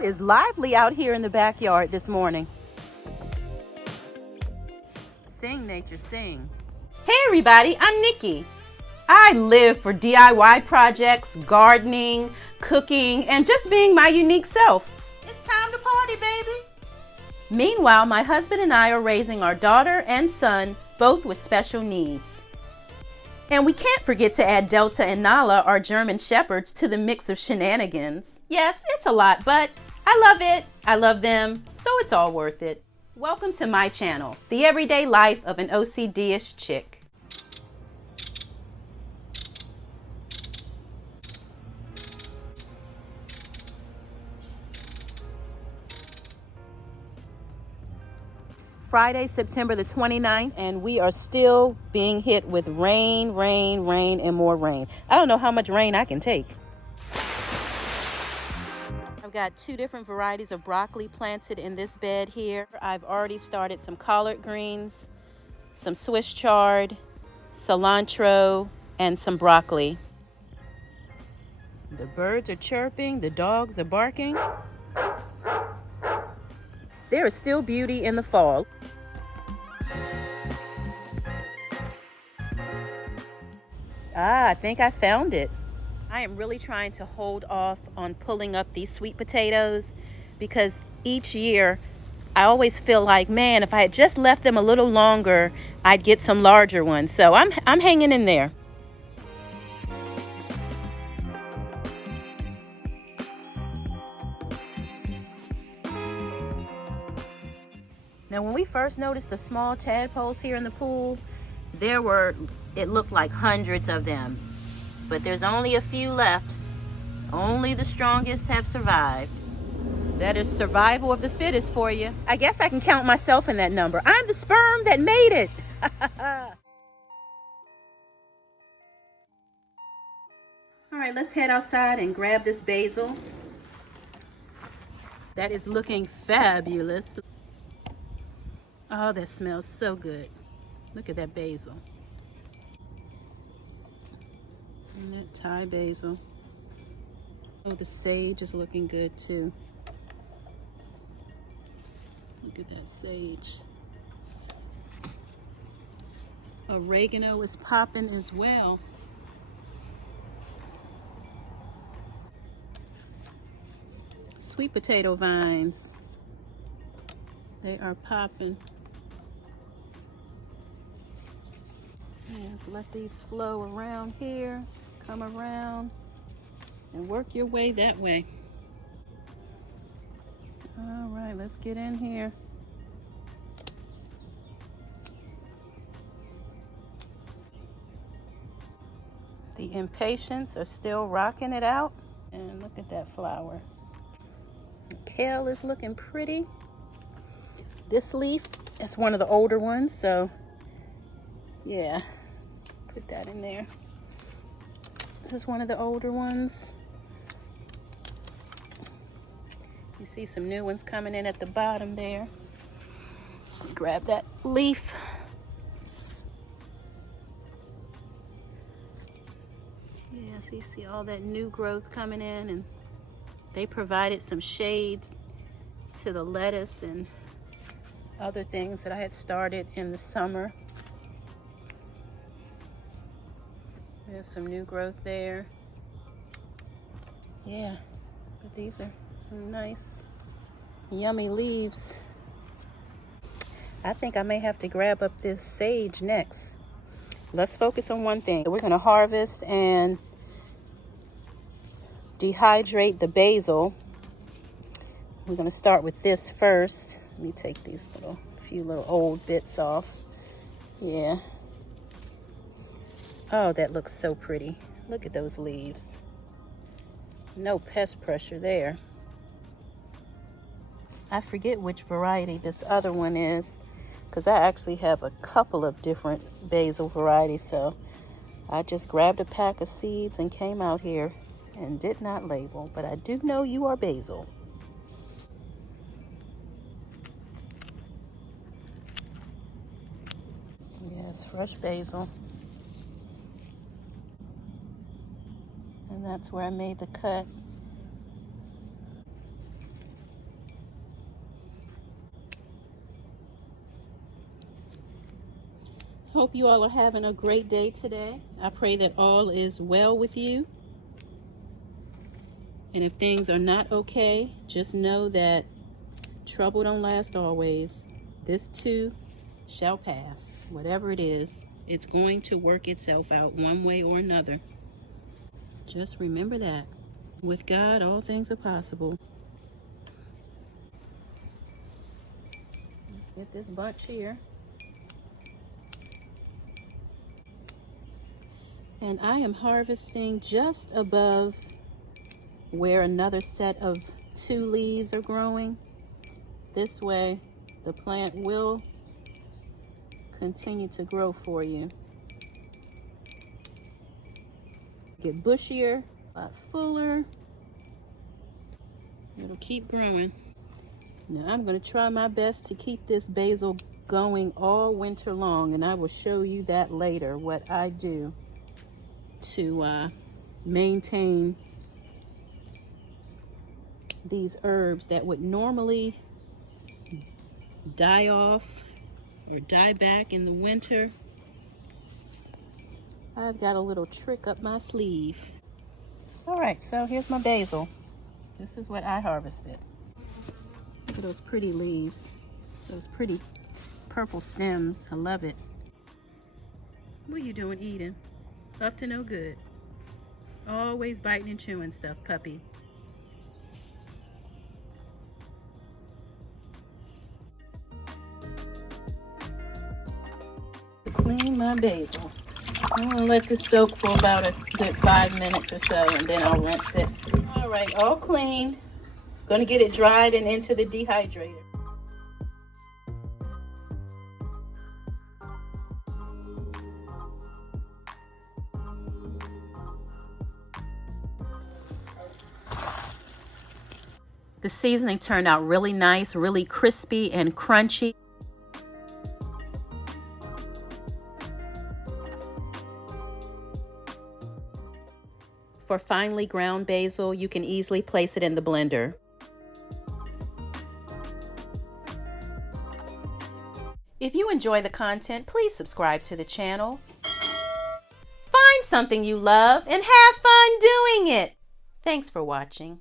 It is lively out here in the backyard this morning. Sing, nature, sing. Hey everybody, I'm Nikki. I live for DIY projects, gardening, cooking, and just being my unique self. It's time to party, baby. Meanwhile, my husband and I are raising our daughter and son, both with special needs. And we can't forget to add Delta and Nala, our German shepherds, to the mix of shenanigans. Yes, it's a lot, but I love it. I love them, so it's all worth it. Welcome to my channel, the everyday life of an OCD-ish chick. Friday, September the 29th, and we are still being hit with rain, rain, rain, and more rain. I don't know how much rain I can take. I've got 2 different varieties of broccoli planted in this bed here. I've already started some collard greens, some Swiss chard, cilantro, and some broccoli. The birds are chirping, the dogs are barking. There is still beauty in the fall. I think I found it. I am really trying to hold off on pulling up these sweet potatoes because each year I always feel like, man, if I had just left them a little longer, I'd get some larger ones. So I'm hanging in there. Now, when we first noticed the small tadpoles here in the pool, it looked like hundreds of them. But there's only a few left. Only the strongest have survived. That is survival of the fittest for you. I guess I can count myself in that number. I'm the sperm that made it. All right, let's head outside and grab this basil. That is looking fabulous. Oh, that smells so good. Look at that basil. And that Thai basil. Oh, the sage is looking good too. Look at that sage. Oregano is popping as well. Sweet potato vines. They are popping. Let's let these flow around here. Come around and work your way that way. All right, let's get in here. The impatiens are still rocking it out. And look at that flower. The kale is looking pretty. This leaf is one of the older ones, so yeah, put that in there. This is one of the older ones. You see some new ones coming in at the bottom there. Grab that leaf. Yeah, so you see all that new growth coming in, and they provided some shade to the lettuce and other things that I had started in the summer. There's some new growth there. Yeah, but these are some nice, yummy leaves. I think I may have to grab up this sage next. Let's focus on one thing. We're going to harvest and dehydrate the basil. We're going to start with this first. Let me take these few little old bits off. Yeah. Oh, that looks so pretty. Look at those leaves. No pest pressure there. I forget which variety this other one is, because I actually have a couple of different basil varieties. So I just grabbed a pack of seeds and came out here and did not label, but I do know you are basil. Yes, fresh basil. And that's where I made the cut. Hope you all are having a great day today. I pray that all is well with you. And if things are not okay, just know that trouble don't last always. This too shall pass. Whatever it is, it's going to work itself out one way or another. Just remember that. With God, all things are possible. Let's get this bunch here. And I am harvesting just above where another set of 2 leaves are growing. This way, the plant will continue to grow for you. Get bushier, a lot fuller. It'll keep growing. Now I'm going to try my best to keep this basil going all winter long, and I will show you that later, what I do to maintain these herbs that would normally die off or die back in the winter. I've got a little trick up my sleeve. All right, so here's my basil. This is what I harvested. Look at those pretty leaves, those pretty purple stems. I love it. What are you doing eating? Up to no good. Always biting and chewing stuff, puppy. Clean my basil. I'm gonna let this soak for about a good 5 minutes or so, and then I'll rinse it. All right, all clean. Gonna get it dried and into the dehydrator. The seasoning turned out really nice, really crispy and crunchy. For finely ground basil, you can easily place it in the blender. If you enjoy the content, please subscribe to the channel. Find something you love and have fun doing it. Thanks for watching.